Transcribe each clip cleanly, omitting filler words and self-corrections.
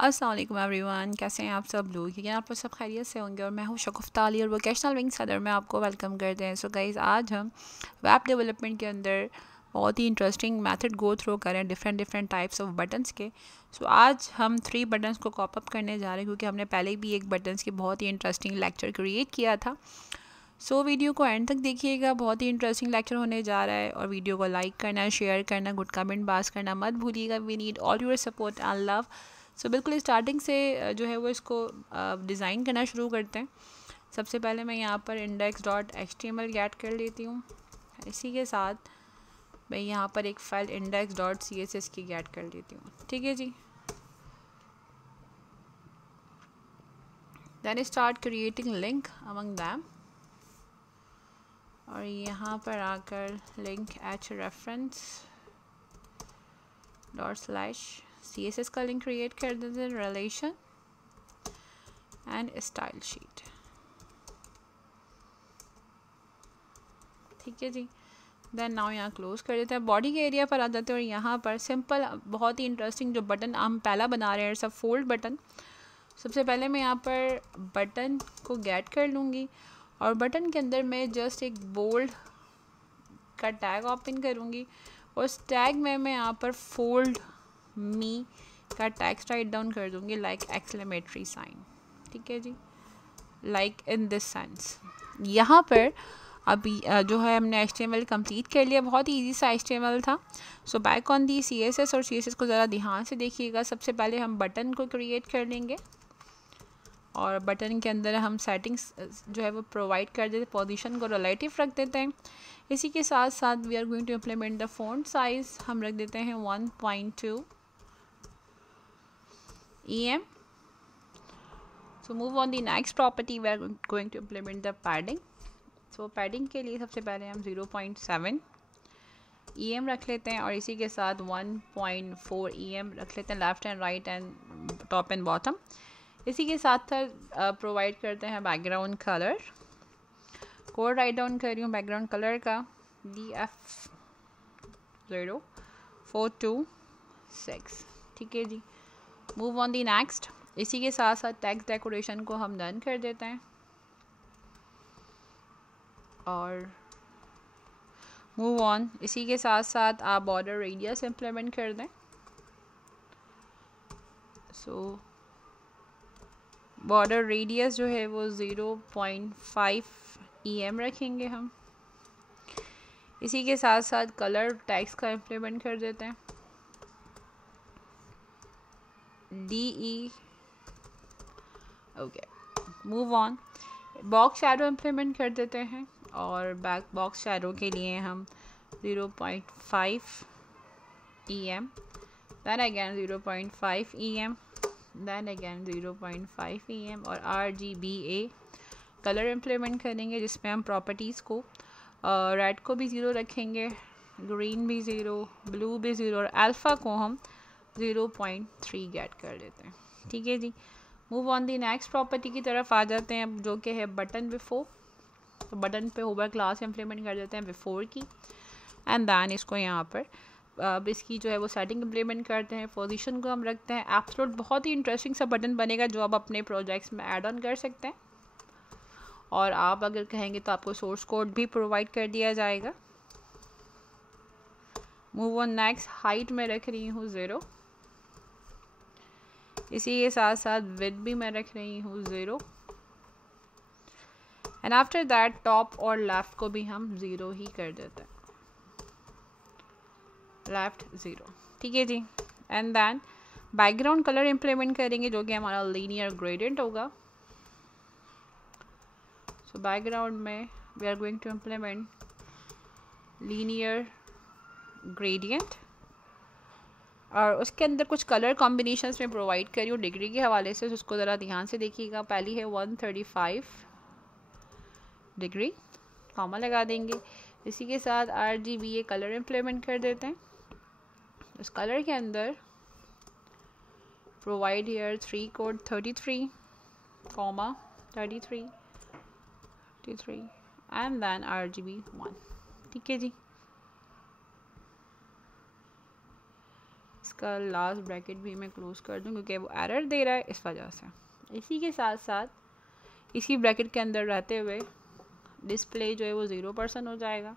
अस्सलाम वालेकुम एवरीवन, कैसे हैं आप सब लोग? यकीन आप लोग सब खैरियत से होंगे और मैं हूँ शगुफ्ता अली और वोकेशनल विंग सदर में आपको वेलकम करते हैं। सो गाइस, आज हम वेब डेवलपमेंट के अंदर बहुत ही इंटरेस्टिंग मेथड गो थ्रू करें डिफरेंट टाइप्स ऑफ बटन्स के। सो आज हम 3 बटन्स को कॉप अप करने जा रहे हैं क्योंकि हमने पहले भी एक बटन्स की बहुत ही इंटरेस्टिंग लेक्चर क्रिएट किया था। सो वीडियो को एंड तक देखिएगा, बहुत ही इंटरेस्टिंग लेक्चर होने जा रहा है। और वीडियो को लाइक करना, शेयर करना, गुड कमेंट पास करना मत भूलिएगा। We need all your support and love. So बिल्कुल स्टार्टिंग से जो है वो इसको डिज़ाइन करना शुरू करते हैं। सबसे पहले मैं यहाँ पर index.html गेट कर लेती हूँ। इसी के साथ मैं यहाँ पर एक फ़ाइल index.css की गेट कर लेती हूँ। ठीक है जी। Then start creating link among them. और यहाँ पर आकर लिंक एच रेफरेंस ./CSS का लिंक क्रिएट कर देते हैं, रिलेशन एंड स्टाइल शीट। ठीक है जी। देन नाउ यहाँ क्लोज कर देते हैं। बॉडी के एरिया पर आ जाते हैं और यहाँ पर सिंपल बहुत ही इंटरेस्टिंग जो बटन हम पहला बना रहे हैं, सब फोल्ड बटन। सबसे पहले मैं यहाँ पर बटन को गेट कर लूँगी और बटन के अंदर मैं जस्ट एक बोल्ड का टैग ओपन करूँगी और उस टैग में मैं यहाँ पर फोल्ड मी का टेक्स्ट राइट डाउन कर दूँगी लाइक एक्सक्लेमेटरी साइन। ठीक है जी, लाइक इन दिस सेंस। यहाँ पर अभी जो है हमने HTML कंप्लीट कर लिया, बहुत ही इजी सा HTML था। So back on the CSS, और CSS को ज़रा ध्यान से देखिएगा। सबसे पहले हम बटन को क्रिएट कर लेंगे और बटन के अंदर हम सेटिंग्स जो है वो प्रोवाइड कर देते, पोजीशन को रिलेटिव रख देते हैं। इसी के साथ साथ we are going to implement the font size, हम रख देते हैं 1.2 EM। So move on the next property, we are going to implement the padding. So padding के लिए सबसे पहले हम 0.7 EM रख लेते हैं और इसी के साथ 1.4 EM रख लेते हैं left and right and top and bottom. इसी के साथ प्रोवाइड करते हैं background colour. Code write down कर रही हूँ बैकग्राउंड कलर का DF0426। ठीक है जी। Move on the next. इसी के साथ साथ टेक्स्ट डेकोरेशन को हम डन कर देते हैं और मूव ऑन। इसी के साथ साथ आप बॉर्डर रेडियस इम्प्लीमेंट कर दें। सो बॉर्डर रेडियस जो है वो 0.5 EM रखेंगे हम। इसी के साथ साथ कलर टेक्स्ट का इम्प्लीमेंट कर देते हैं DE। Okay, move on. Box shadow implement कर देते हैं और बैक बॉक्स शैडो के लिए हम 0.5 EM, then again 0.5 EM, then again 0.5 EM और RGBA कलर इम्प्लीमेंट करेंगे जिसमें हम प्रॉपर्टीज़ को रेड को भी 0 रखेंगे, ग्रीन भी 0, ब्लू भी 0 और अल्फ़ा को हम 0.3 गेट कर देते हैं। ठीक है जी। Move on the next property की तरफ आ जाते हैं जो कि है बटन बिफोर। तो बटन पे होवर क्लास इम्प्लीमेंट कर देते हैं बिफोर की एंड दैन इसको यहाँ पर अब इसकी जो है वो सेटिंग इम्प्लीमेंट करते हैं। पोजीशन को हम रखते हैं एब्सोल्यूट। बहुत ही इंटरेस्टिंग सा बटन बनेगा जो आप अपने प्रोजेक्ट्स में ऐड ऑन कर सकते हैं और आप अगर कहेंगे तो आपको सोर्स कोड भी प्रोवाइड कर दिया जाएगा। Move on next. हाइट में रख रही हूँ 0। इसी के साथ साथ विड्थ भी मैं रख रही हूँ 0 एंड आफ्टर दैट टॉप और लेफ्ट को भी हम 0 ही कर देते हैं, लेफ्ट 0। ठीक है जी। And then background colour implement करेंगे जो कि हमारा लीनियर ग्रेडियंट होगा। सो बैकग्राउंड में we are going to implement linear gradient और उसके अंदर कुछ कलर कॉम्बिनेशंस में प्रोवाइड करी हूँ डिग्री के हवाले से, उसको ज़रा ध्यान से देखिएगा। पहली है 135 डिग्री, कॉमा लगा देंगे। इसी के साथ RGBA कलर इम्प्लीमेंट कर देते हैं। उस कलर के अंदर provide here 3 code 33, 33 and then RGB1। ठीक है जी। इसका लास्ट ब्रैकेट भी मैं क्लोज कर दूँ क्योंकि वो एरर दे रहा है इस वजह से। इसी के साथ साथ इसी ब्रैकेट के अंदर रहते हुए डिस्प्ले जो है वो 0% हो जाएगा।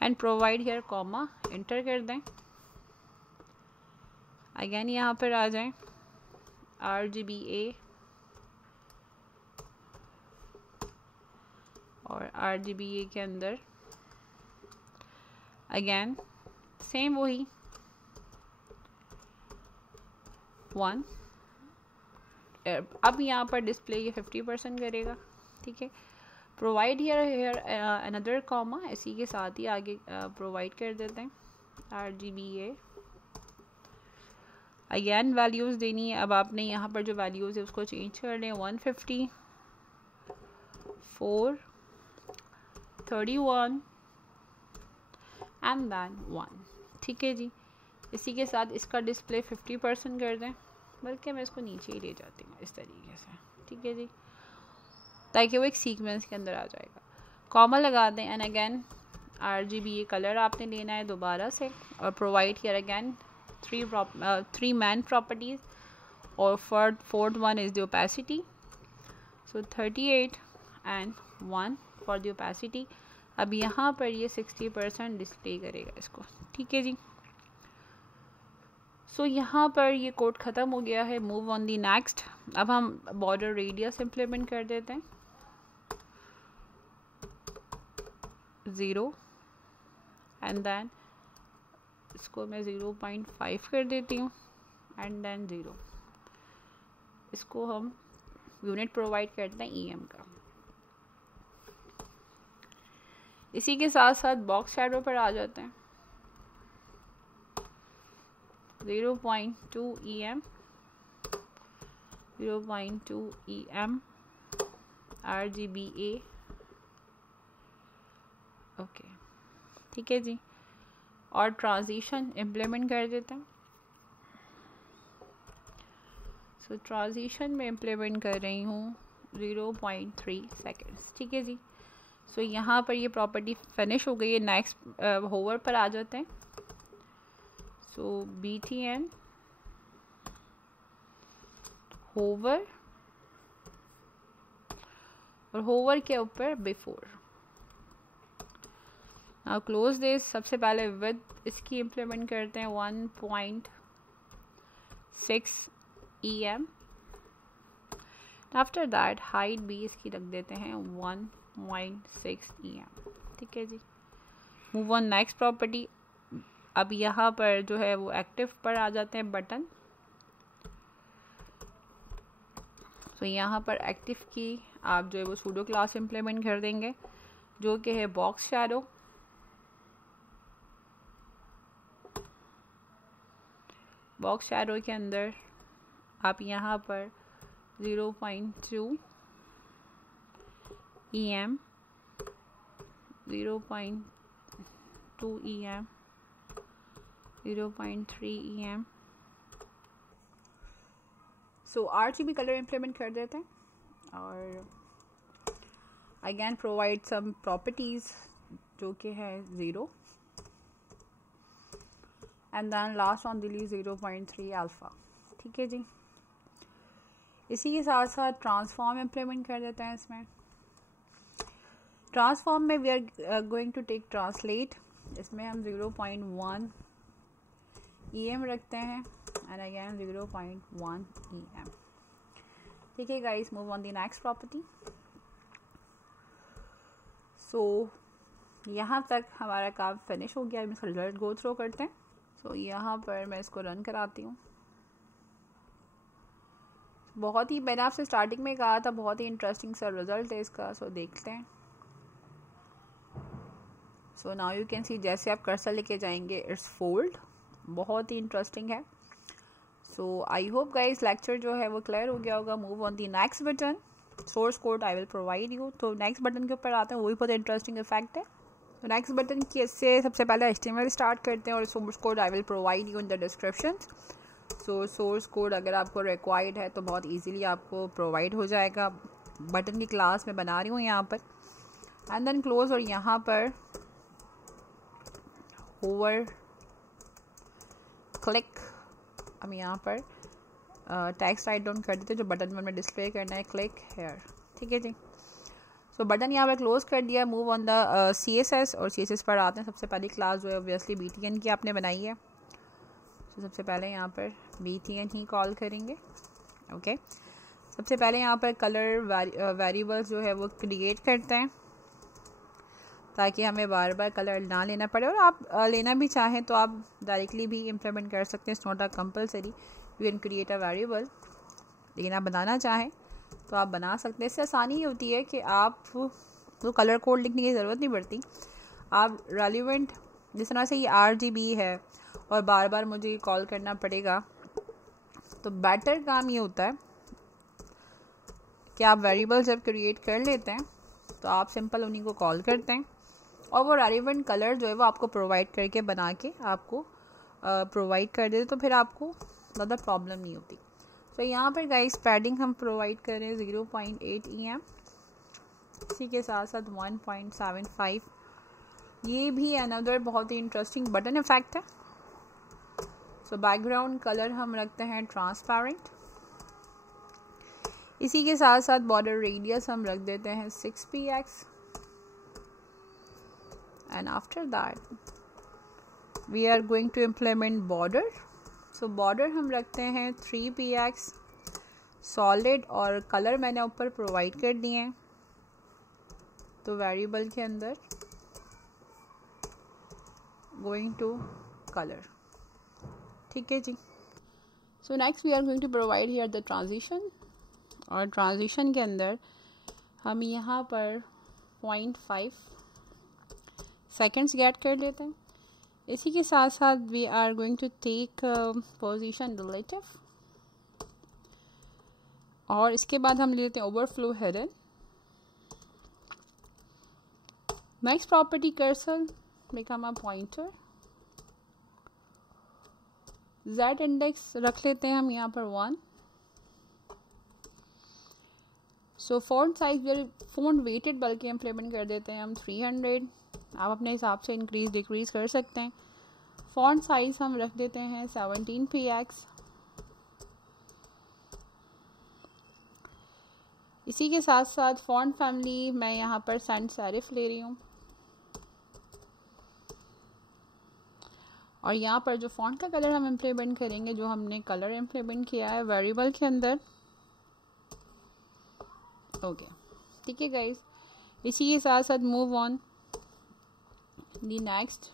And provide here comma enter कर दें। अगेन यहाँ पर आ जाएं RGBA और RGBA के अंदर अगेन सेम वही 1। अब यहाँ पर डिस्प्ले ये 50% करेगा, ठीक है। प्रोवाइड हियर अनदर कॉमा, इसी के साथ ही आगे प्रोवाइड कर देते हैं RGBA। अगेन वैल्यूज़ देनी है। अब आपने यहाँ पर जो वैल्यूज़ है उसको चेंज कर लें। 150, 4, 31 एंड देन 1, ठीक है जी। इसी के साथ इसका डिस्प्ले 50% कर दें, बल्कि मैं इसको नीचे ही ले जाती हूँ इस तरीके से, ठीक है जी, ताकि वो एक सीक्वेंस के अंदर आ जाएगा। कॉमा लगा दें एंड अगेन RGBA कलर आपने लेना है दोबारा से और provide here again 3 main properties और fourth one is the opacity. So 38 and 1 for the opacity. अब यहाँ पर ये 60% डिस्प्ले करेगा इसको, ठीक है जी। सो यहाँ पर ये कोड ख़त्म हो गया है। Move on the next. अब हम बॉर्डर रेडियस इम्प्लीमेंट कर देते हैं 0 एंड देन इसको मैं 0.5 कर देती हूँ एंड देन 0। इसको हम यूनिट प्रोवाइड करते हैं EM का। इसी के साथ साथ बॉक्स शैडो पर आ जाते हैं 0.2 EM, 0.2 EM RGBA, ओके, ठीक है जी। और ट्रांजिशन इम्प्लीमेंट कर देते हैं। सो ट्रांजिशन में इम्प्लीमेंट कर रही हूँ 0.3 सेकेंड्स, ठीक है जी। सो यहाँ पर ये प्रॉपर्टी फिनिश हो गई है। नेक्स्ट होवर पर आ जाते हैं। सो BTN होवर और होवर के ऊपर बिफोर। Now close this. सबसे पहले विद इसकी इम्प्लीमेंट करते हैं 1.6 EM। आफ्टर दैट हाइट भी इसकी रख देते हैं 1.6 EM, ठीक है जी। Move on next property. अब यहाँ पर जो है वो एक्टिव पर आ जाते हैं बटन। तो यहाँ पर एक्टिव की आप जो है वो सूडो क्लास इम्प्लीमेंट कर देंगे जो कि है बॉक्स शैडो। बॉक्स शैडो के अंदर आप यहाँ पर 0.2 EM, 0.2 EM, 0.3 EM। सो RGB कलर इम्प्लीमेंट कर देते हैं और अगेन प्रोवाइड सम प्रॉपर्टीज जो कि है 0 एंड देन लास्ट ऑन दिली 0.3 अल्फा, ठीक है जी। इसी के साथ साथ ट्रांसफॉर्म इम्प्लीमेंट कर देते हैं। इसमें ट्रांसफॉर्म में we are going to take translate. इसमें हम 0.1 EM रखते हैं एंड अगेन 0.1 EM, ठीक है guys. Move on the next property. So यहाँ तक हमारा काम फिनिश हो गया। हम इसका रिजल्ट गो थ्रू करते हैं। सो यहाँ पर मैं इसको रन कराती हूँ। बहुत ही, मैंने आपसे स्टार्टिंग में कहा था, बहुत ही इंटरेस्टिंग सा रिजल्ट है इसका। सो देखते हैं। सो नाउ यू कैन सी, जैसे आप कर्सर लेके जाएंगे इट्स फोल्ड, बहुत ही इंटरेस्टिंग है। सो आई होप गाइस लेक्चर जो है वो क्लियर हो गया होगा। Move on the next button. Source code I will provide you. तो नेक्स्ट बटन के ऊपर आते हैं, वो भी बहुत इंटरेस्टिंग इफेक्ट है। तो नेक्स्ट बटन की इससे सबसे पहले HTML स्टार्ट करते हैं और source code I will provide you in the description. So source code अगर आपको रिक्वायर्ड है तो बहुत इजीली आपको प्रोवाइड हो जाएगा। बटन की क्लास में बना रही हूँ यहाँ पर एंड देन क्लोज। और यहाँ पर होवर, क्लिक हम यहाँ पर टेक्स्ट राइट डाउन कर देते जो बटन में हमें डिस्प्ले करना है, क्लिक हेयर। ठीक है जी। सो बटन यहाँ पर क्लोज कर दिया। मूव ऑन द CSS, और CSS पर आते हैं। सबसे पहली क्लास जो है ऑब्वियसली BTN की आपने बनाई है। तो सबसे पहले यहाँ पर BTN ही कॉल करेंगे। ओके सबसे पहले यहाँ पर कलर वेरिएबल्स जो है वो क्रिएट करते हैं ताकि हमें बार बार कलर ना लेना पड़े, और आप लेना भी चाहें तो आप डायरेक्टली भी इम्प्लीमेंट कर सकते हैं। It's not a compulsory, you can create a variable, लेकिन आप बनाना चाहें तो आप बना सकते हैं। इससे आसानी ये होती है कि आप तो कलर कोड लिखने की ज़रूरत नहीं पड़ती। आप रेलिवेंट, जिस तरह से ये RGB है और बार बार मुझे कॉल करना पड़ेगा, तो बेटर काम ये होता है कि आप वेरिएबल जब क्रिएट कर लेते हैं तो आप सिंपल उन्हीं को कॉल करते हैं और वो रेलिवेंट कलर जो है वो आपको प्रोवाइड करके बना के आपको प्रोवाइड कर देते, तो फिर आपको ज़्यादा प्रॉब्लम नहीं होती। तो यहाँ पर गाइस पैडिंग हम प्रोवाइड करें 0.8 EM, इसी के साथ साथ 1.75। ये भी अनदर बहुत ही इंटरेस्टिंग बटन इफेक्ट है। सो बैकग्राउंड कलर हम रखते हैं ट्रांसपेरेंट। इसी के साथ साथ बॉर्डर रेडियस हम रख देते हैं 6px, and after that we are going to implement border. So border हम रखते हैं 3px सॉलिड, और कलर मैंने ऊपर प्रोवाइड कर दिए हैं तो वेरिएबल के अंदर गोइंग टू कलर। ठीक है जी। So next we are going to provide here the transition, और ट्रांजिशन के अंदर हम यहाँ पर 0.5 सेकेंड्स गेट कर लेते हैं। इसी के साथ साथ we are going to take position relative, और इसके बाद हम ले लेते हैं overflow hidden. Next property cursor become a pointer. Z index रख लेते हैं हम यहाँ पर 1। So font size font weighted बल्कि इम्प्लीमेंट कर देते हैं हम 300। आप अपने हिसाब से इंक्रीज डिक्रीज कर सकते हैं। फॉन्ट साइज हम रख देते हैं 17px। इसी के साथ साथ फॉन्ट फैमिली मैं यहाँ पर सैंड सेरिफ ले रही हूँ, और यहाँ पर जो फॉन्ट का कलर हम इम्प्लीमेंट करेंगे, जो हमने कलर इम्प्लीमेंट किया है वेरिएबल के अंदर। ओके ठीक है गाइस। इसी के साथ साथ move on the next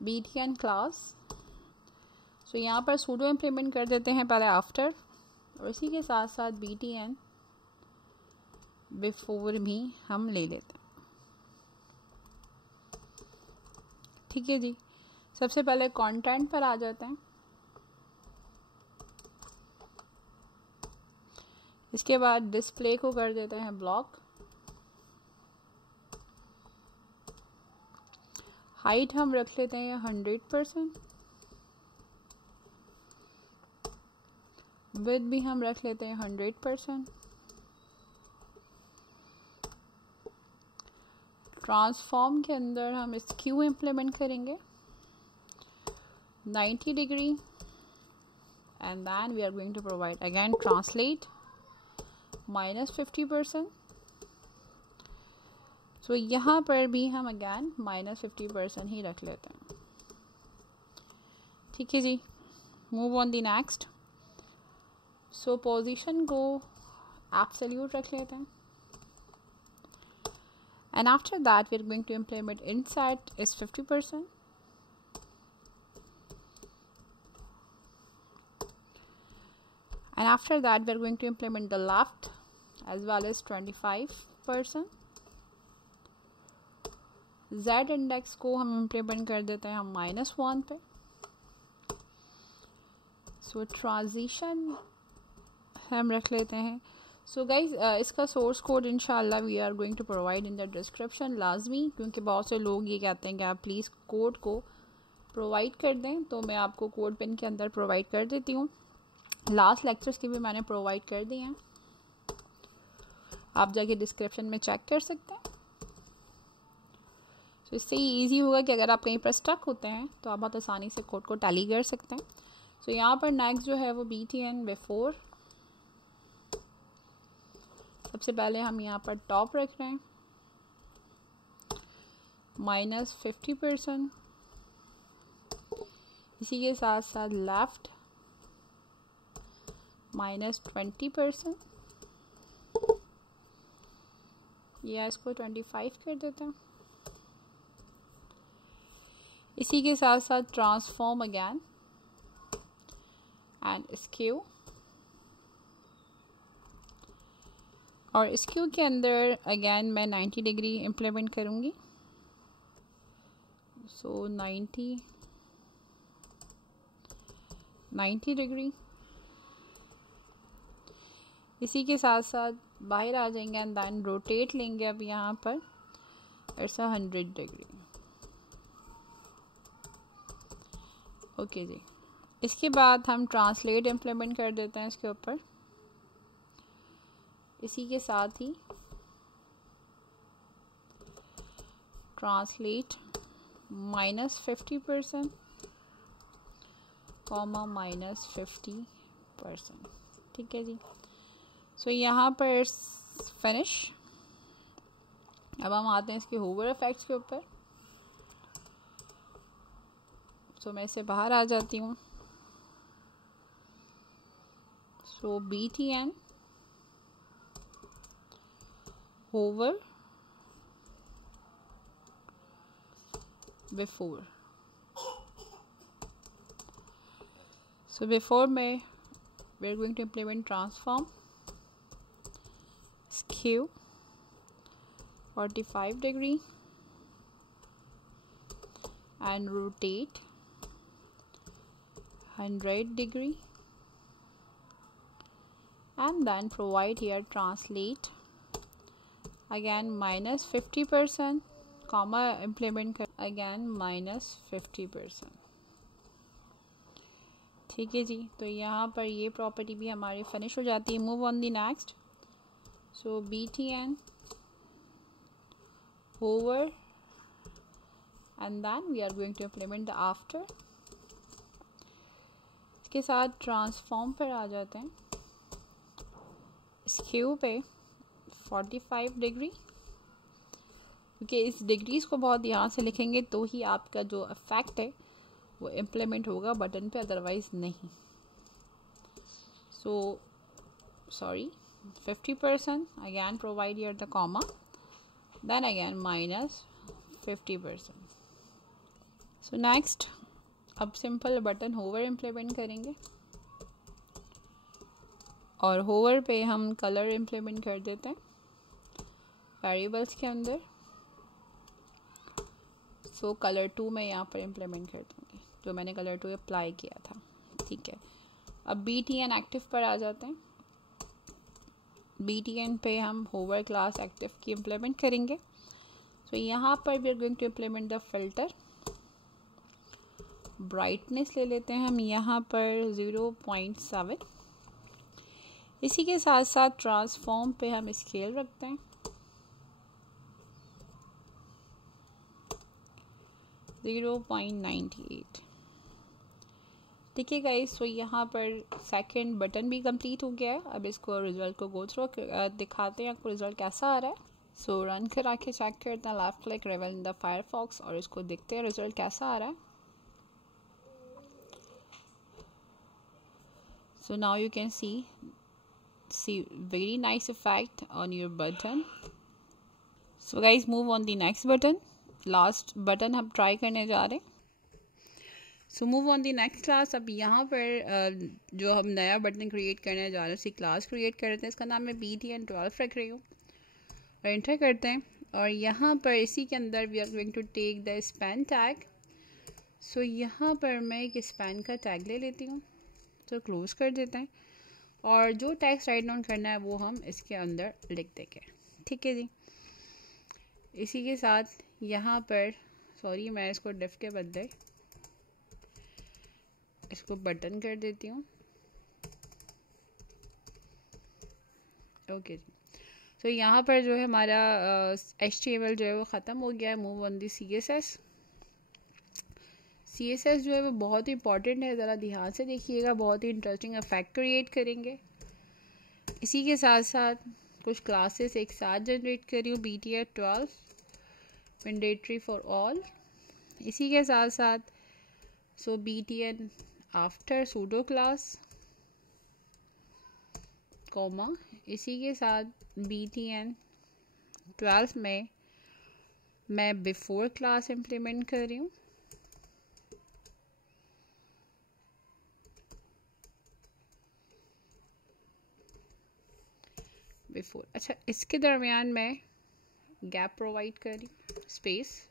BTN class. So यहाँ पर सूडो इम्प्लीमेंट कर देते हैं पहले आफ्टर, और इसी के साथ साथ BTN बिफोर भी हम ले लेते हैं। ठीक है जी। सबसे पहले कंटेंट पर आ जाते हैं। इसके बाद डिस्प्ले को कर देते हैं ब्लॉक। हाइट हम रख लेते हैं 100%। विड्थ भी हम रख लेते हैं 100%। ट्रांसफॉर्म के अंदर हम स्क्यू इम्प्लीमेंट करेंगे 90 degree, and then we are going to provide again translate -50%। So यहाँ पर भी हम अगेन -50% ही रख लेते हैं। ठीक है जी। Move on the next. So position को एब्सोल्यूट रख लेते हैं, and after that we are going to implement inset is 50%, and after that we are going to implement the left as well as 25%. Z index को हम implement कर देते हैं हम -1 पे। so transition हम रख लेते हैं। सो गाइज इसका सोर्स कोड इंशाल्लाह we are going to provide in the description लाजमी, क्योंकि बहुत से लोग ये कहते हैं कि आप प्लीज़ कोड को प्रोवाइड कर दें, तो मैं आपको कोड पिन के अंदर प्रोवाइड कर देती हूँ। लास्ट लेक्चर्स की भी मैंने प्रोवाइड कर दिए हैं, आप जाके डिस्क्रिप्शन में चेक कर सकते हैं। तो इससे ही ईजी होगा कि अगर आप कहीं पर स्टक होते हैं तो आप बहुत आसानी से कोड को टैली कर सकते हैं। सो यहाँ पर नेक्स्ट जो है वो BTN बिफोर। सबसे पहले हम यहाँ पर टॉप रख रहे हैं -50%, इसी के साथ साथ लेफ्ट -20%, या इसको 25 कर देते हैं। इसी के साथ साथ ट्रांसफॉर्म अगैन एंड स्क्यू, और स्क्यू के अंदर अगैन मैं 90 डिग्री इम्प्लीमेंट करूँगी। सो 90 डिग्री। इसी के साथ साथ बाहर आ जाएंगे एंड देन रोटेट लेंगे अब यहाँ पर ऐसा 100 डिग्री। ओके जी। इसके बाद हम ट्रांसलेट इम्प्लीमेंट कर देते हैं इसके ऊपर। इसी के साथ ही ट्रांसलेट -50%, -50%। ठीक है जी। सो यहाँ पर फिनिश। अब हम आते हैं इसके होवर इफेक्ट्स के ऊपर। सो मैं इससे बाहर आ जाती हूँ। So BTN hover before. So before में we are going to implement transform, skew 45 degree and rotate 100 degree, and then provide here translate again -50%, comma implement again -50%। ठीक है जी। तो यहाँ पर ये प्रॉपर्टी भी हमारी फिनिश हो जाती है। Move on the next. So BTN hover and then we are going to implement the after. इसके साथ ट्रांसफॉर्म पर आ जाते हैं। स्क्यू पे 45 डिग्री, क्योंकि इस डिग्रीज को बहुत ध्यान से लिखेंगे तो ही आपका जो इफेक्ट है वो इम्प्लीमेंट होगा बटन पे, अदरवाइज नहीं। So sorry 50%, again provide here the comma, then again -50%। So next अब सिंपल बटन होवर इम्प्लीमेंट करेंगे, और होवर पे हम कलर इम्प्लीमेंट कर देते हैं वेरिएबल्स के अंदर। सो कलर 2 में यहाँ पर इम्प्लीमेंट कर दूँगी, जो मैंने कलर 2 अप्लाई किया था। ठीक है। अब BTN एक्टिव पर आ जाते हैं। BTN पे हम होवर क्लास एक्टिव की इम्प्लीमेंट करेंगे। सो यहाँ पर we are going to implement the filter. Brightness ले लेते हैं हम यहाँ पर 0.7। इसी के साथ साथ ट्रांसफॉर्म पे हम स्केल रखते हैं 0.98। ठीक है गाइस। सो यहाँ पर सेकंड बटन भी कंप्लीट हो गया है। अब इसको रिजल्ट को गो थ्रू दिखाते हैं आपको रिजल्ट कैसा आ रहा है। सो रन करा के चेक करते हैं left click reveal in the Firefox, और इसको देखते हैं रिजल्ट कैसा आ रहा है। सो now you can C very nice effect on your button. So guys, move on the next button. Last button हम ट्राई करने जा रहे हैं। So move on the next class. अब यहाँ पर जो हम नया बटन क्रिएट करने जा रहे हैं उसकी क्लास क्रिएट कर रहे हैं। इसका नाम मैं BTN 12 रख रही हूँ, और एंटर करते हैं। और यहाँ पर इसी के अंदर we are going to take the span tag. So यहाँ पर मैं एक स्पैन का टैग ले लेती हूँ, तो क्लोज कर देते हैं, और जो टेक्स्ट राइट डाउन करना है वो हम इसके अंदर लिख देंगे। ठीक है जी। इसी के साथ यहाँ पर सॉरी मैं इसको डिफ के बदले इसको बटन कर देती हूँ। ओके जी। तो यहाँ पर जो है हमारा HTML जो है वो ख़त्म हो गया है। Move on the CSS। CSS जो है वो बहुत ही इंपॉर्टेंट है, ज़रा ध्यान से देखिएगा, बहुत ही इंटरेस्टिंग इफेक्ट क्रिएट करेंगे। इसी के साथ साथ कुछ क्लासेस एक साथ जनरेट कर रही हूँ, BTN12 मैंडेटरी फॉर ऑल। इसी के साथ साथ BTN after pseudo class comma, इसी के साथ BTN12 में मैं बिफोर क्लास इम्प्लीमेंट कर रही हूँ। बिफोर, अच्छा, इसके दरमियान मैं गैप प्रोवाइड कर रही हूँ, space,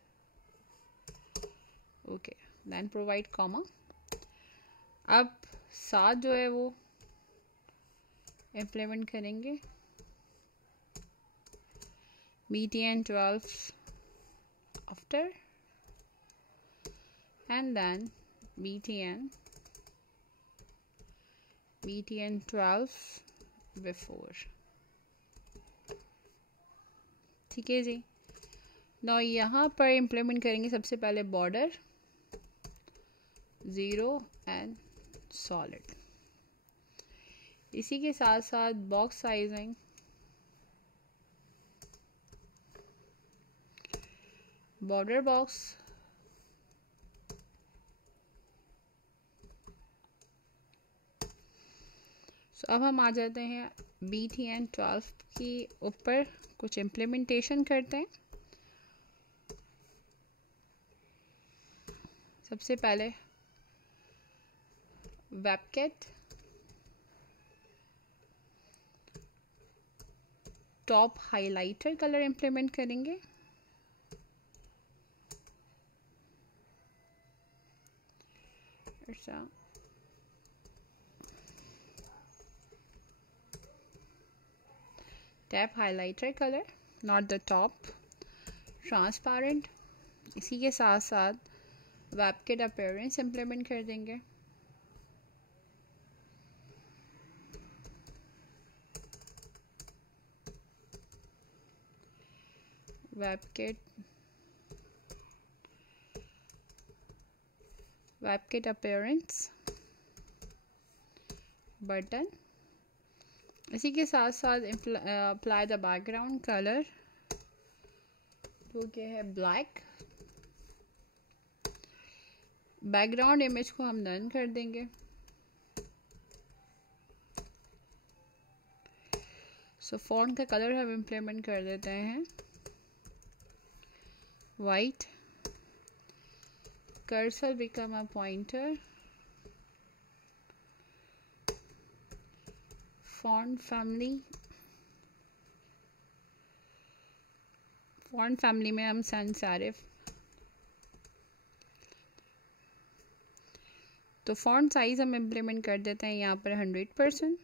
okay, then provide comma. अब साथ जो है वो इम्प्लीमेंट करेंगे BTN12 after and then BTN12 before। ठीक है जी। ना यहाँ पर इम्प्लीमेंट करेंगे सबसे पहले बॉर्डर 0 एंड सॉलिड। इसी के साथ साथ बॉक्स साइजिंग बॉर्डर बॉक्स, अब हम आ जाते हैं BTN12 की ऊपर कुछ इम्प्लीमेंटेशन करते हैं। सबसे पहले webkit top highlighter colour implement करेंगे। Tap highlighter colour, not the top, transparent. इसी के साथ साथ वेबकिट अपीयरेंस इम्प्लीमेंट कर देंगे। Webkit appearance button. इसी के साथ साथ अप्लाई द बैकग्राउंड कलर जो कि है ब्लैक। बैकग्राउंड इमेज को हम नन कर देंगे। फॉन्ट का कलर हम इम्प्लीमेंट कर देते हैं white. Cursor become a pointer. Font family में हम sans serif। तो फॉन्ट साइज हम इम्प्लीमेंट कर देते हैं यहाँ पर 100%।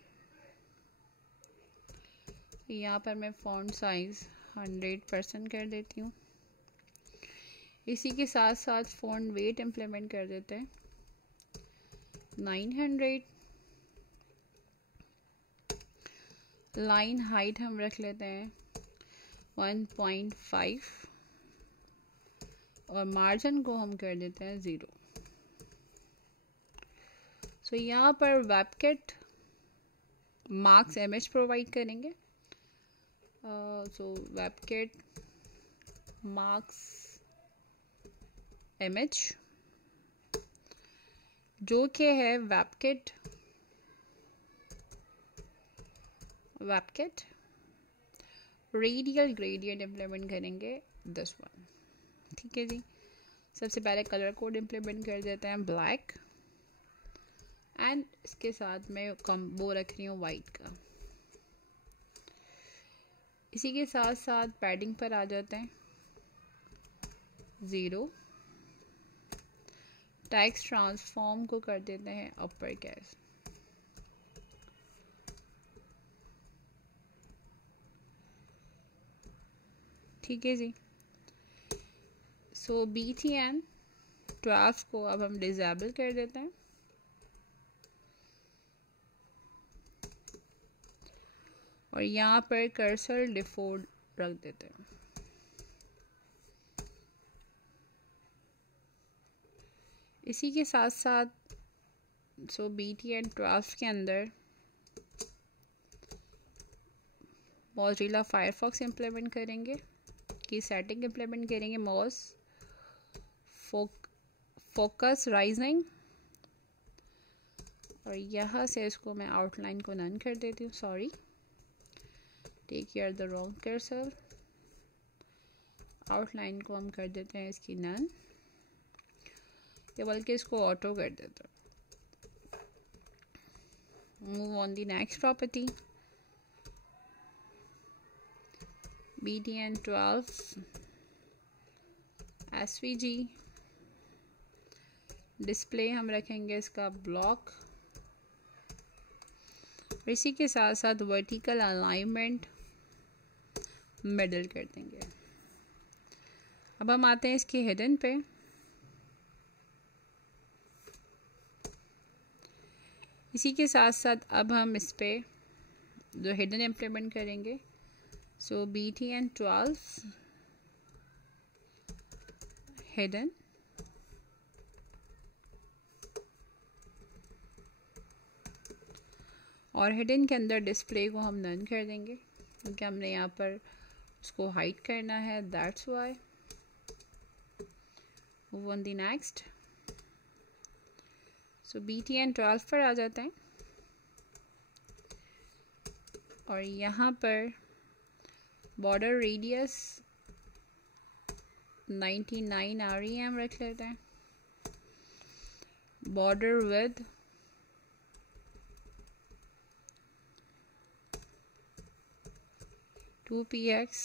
यहाँ पर मैं फॉन्ट साइज 100% कर देती हूँ। इसी के साथ साथ फॉन्ट वेट इम्प्लीमेंट कर देते हैं 900। लाइन हाइट हम रख लेते हैं 1.5 और मार्जिन को हम कर देते हैं 0। यहाँ पर वेबकिट मार्क्स इमेज प्रोवाइड करेंगे। वेबकिट मार्क्स इमेज जो कि है वेबकिट रेडियल ग्रेडियंट इम्प्लीमेंट करेंगे दिस वन। ठीक है जी। सबसे पहले कलर कोड इम्प्लीमेंट कर देते हैं ब्लैक एंड इसके साथ मैं कॉम्बो रख रही हूँ वाइट का। इसी के साथ साथ पैडिंग पर आ जाते हैं 0। टेक्स्ट ट्रांसफॉर्म को कर देते हैं अपर केस। ठीक है जी। BTN12 को अब हम डिसेबल कर देते हैं और यहाँ पर कर्सर डिफॉल्ट रख देते हैं। इसी के साथ साथ BTN 12 के अंदर मोज़िला फायरफॉक्स इम्प्लीमेंट करेंगे, की सेटिंग इम्प्लीमेंट करेंगे, मॉज फोकस राइजिंग, और यहाँ से इसको मैं आउटलाइन को नन कर देती हूँ, sorry, take care the wrong cursor. Outline को हम कर देते हैं इसकी नन, या बल्कि इसको ऑटो कर देते हैं। Move on the next property, BTN 12 SVG, display हम रखेंगे इसका ब्लॉक, इसी के साथ साथ वर्टिकल अलाइनमेंट मिडल कर देंगे। अब हम आते हैं इसके हिडन पे। इसी के साथ साथ अब हम इस पे जो हिडन इम्प्लीमेंट करेंगे, BTN 12 हिडन, और हिडन के अंदर डिस्प्ले को हम नन कर देंगे क्योंकि हमने यहाँ पर उसको हाइड करना है, that's why. Move on the next, BTN 12 पर आ जाते हैं, और यहाँ पर बॉर्डर रेडियस 99 REM रख लेते हैं, border width 2px,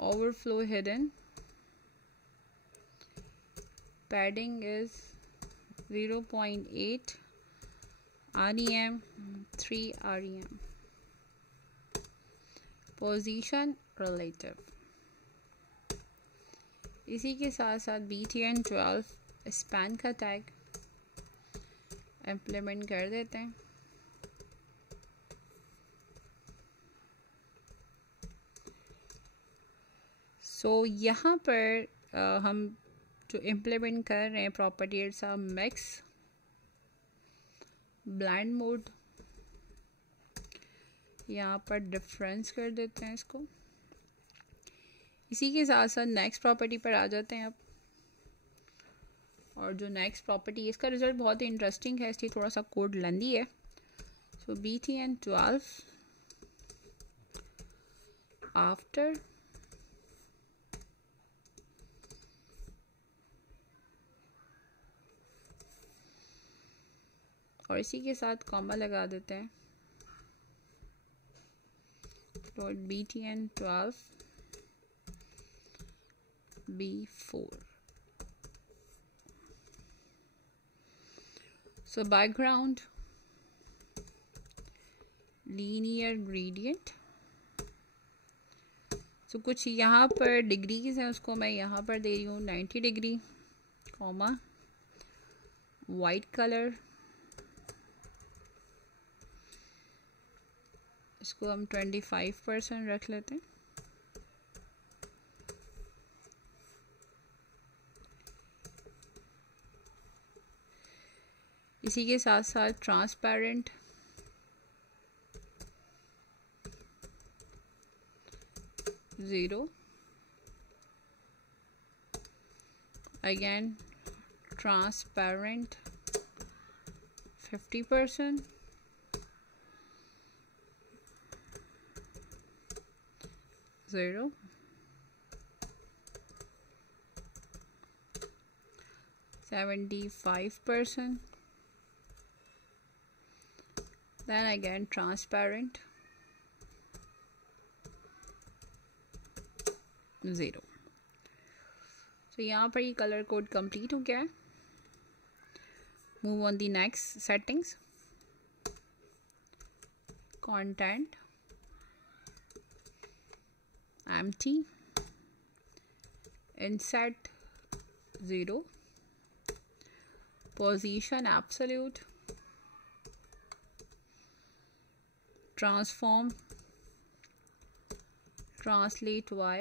overflow hidden, padding is 0.8 REM, 3 REM, position relative। इसी के साथ साथ BTN 12 स्पैन का टैग इम्प्लीमेंट कर देते हैं। यहाँ पर हम जो इम्प्लीमेंट कर रहे हैं properties of mix blend mode, यहाँ पर डिफरेंस कर देते हैं इसको। इसी के साथ साथ नेक्स्ट प्रॉपर्टी पर आ जाते हैं अब, और जो नेक्स्ट प्रॉपर्टी, इसका रिजल्ट बहुत ही इंटरेस्टिंग है, इसलिए थोड़ा सा कोड लेंदी है। BTN 12 आफ्टर और इसी के साथ कॉमा लगा देते हैं, BTN 12 B4। Background linear gradient, कुछ यहाँ पर डिग्रीज हैं, उसको मैं यहाँ पर दे रही हूँ 90 डिग्री, कॉमा वाइट कलर, इसको हम 25% रख लेते हैं। इसी के साथ साथ transparent zero, again transparent 50%, zero, 75%, then again transparent 0। यहाँ पर ये कलर कोड कंप्लीट हो गया है। Move on the next settings, content empty, inset 0, position absolute, transform translate y,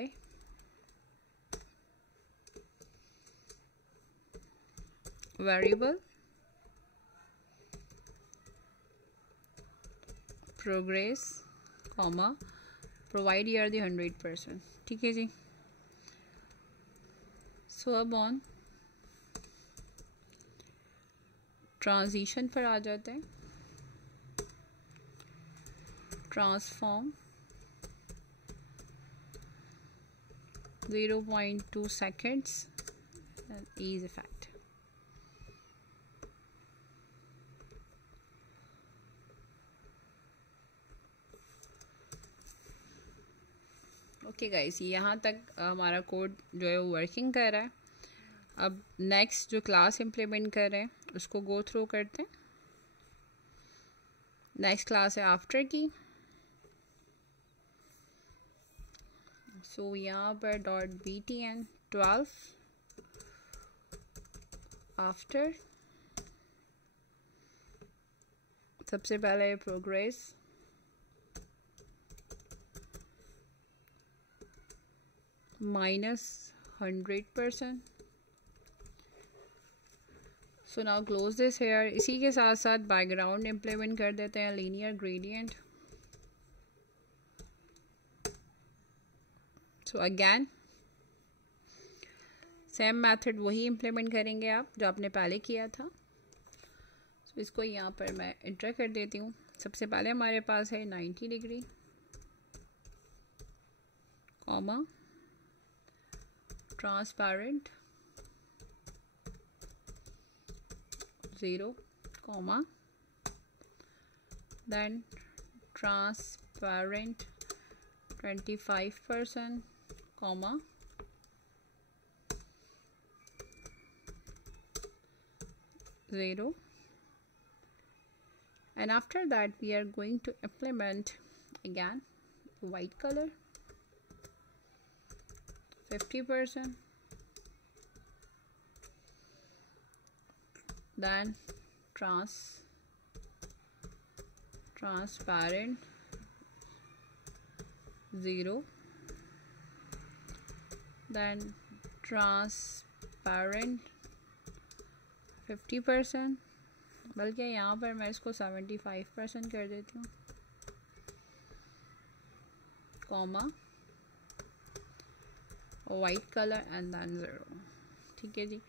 variable progress comma provide here the 100%। ठीक है जी। सो अब ऑन ट्रांजिशन पर आ जाते हैं। Transform 0.2 seconds and ease effect। Okay guys, यहाँ तक हमारा कोड जो है वो वर्किंग कर रहा है। अब नेक्स्ट जो क्लास इम्प्लीमेंट कर रहे हैं उसको गो थ्रू करते हैं। नेक्स्ट क्लास है आफ्टर की। सो यहाँ पर डॉट btn 12 आफ्टर, सबसे पहले progress -100%। So now close this here. इसी के साथ साथ बैकग्राउंड इम्प्लीमेंट कर देते हैं, linear gradient. So again same method वही इम्प्लीमेंट करेंगे आप जो आपने पहले किया था। सो इसको यहाँ पर मैं एंटर कर देती हूँ। सबसे पहले हमारे पास है 90 degree comma transparent 0 comma then transparent 25% comma zero, and after that we are going to implement again white color 50%, then transparent 0, then transparent 50%, बल्कि यहाँ पर मैं इसको 75% कर देती हूँ, comma white colour and then 0। ठीक है जी।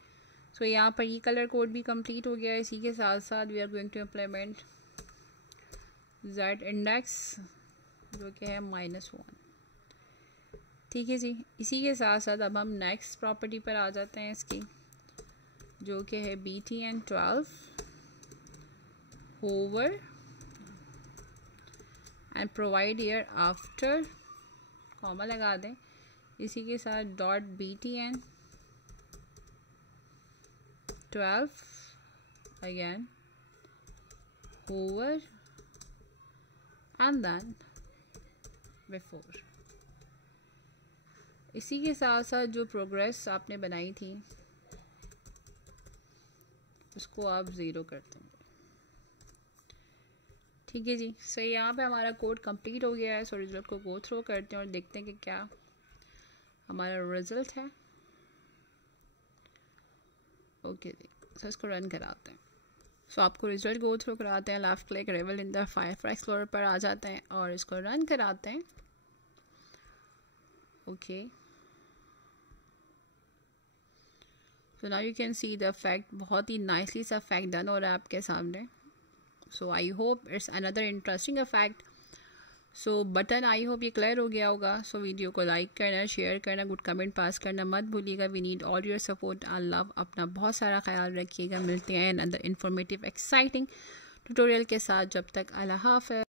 सो यहाँ पर ये कलर कोड भी कंप्लीट हो गया है। इसी के साथ साथ we are going to implement Z index जो कि है -1। ठीक है जी। इसी के साथ साथ अब हम नेक्स्ट प्रॉपर्टी पर आ जाते हैं इसकी, जो कि है btn 12 hover and provide here after, comma लगा दें। इसी के साथ dot btn 12 again over and then before। इसी के साथ साथ जो प्रोग्रेस आपने बनाई थी उसको आप 0 करते हैं। ठीक है जी। सो यहाँ पे हमारा कोड कंप्लीट हो गया है। सो रिजल्ट को गो थ्रू करते हैं और देखते हैं कि क्या हमारा रिजल्ट है। ओके जी। सो इसको रन कराते हैं। सो आपको रिजल्ट गो थ्रू कराते हैं। Left click reveal in the Firefox explorer पर आ जाते हैं और इसको रन कराते हैं। Okay, so now you can see the effect. बहुत ही नाइसली सा इफेक्ट डन हो रहा है आपके सामने। So I hope it's another interesting effect. So button I hope ये क्लियर हो गया होगा। सो वीडियो को लाइक करना, शेयर करना, गुड कमेंट पास करना मत भूलिएगा। We need all your support and love. अपना बहुत सारा ख्याल रखिएगा। मिलते हैं अनदर इंफॉर्मेटिव एक्साइटिंग ट्यूटोरियल के साथ। जब तक अल्लाह हाफ़िज़।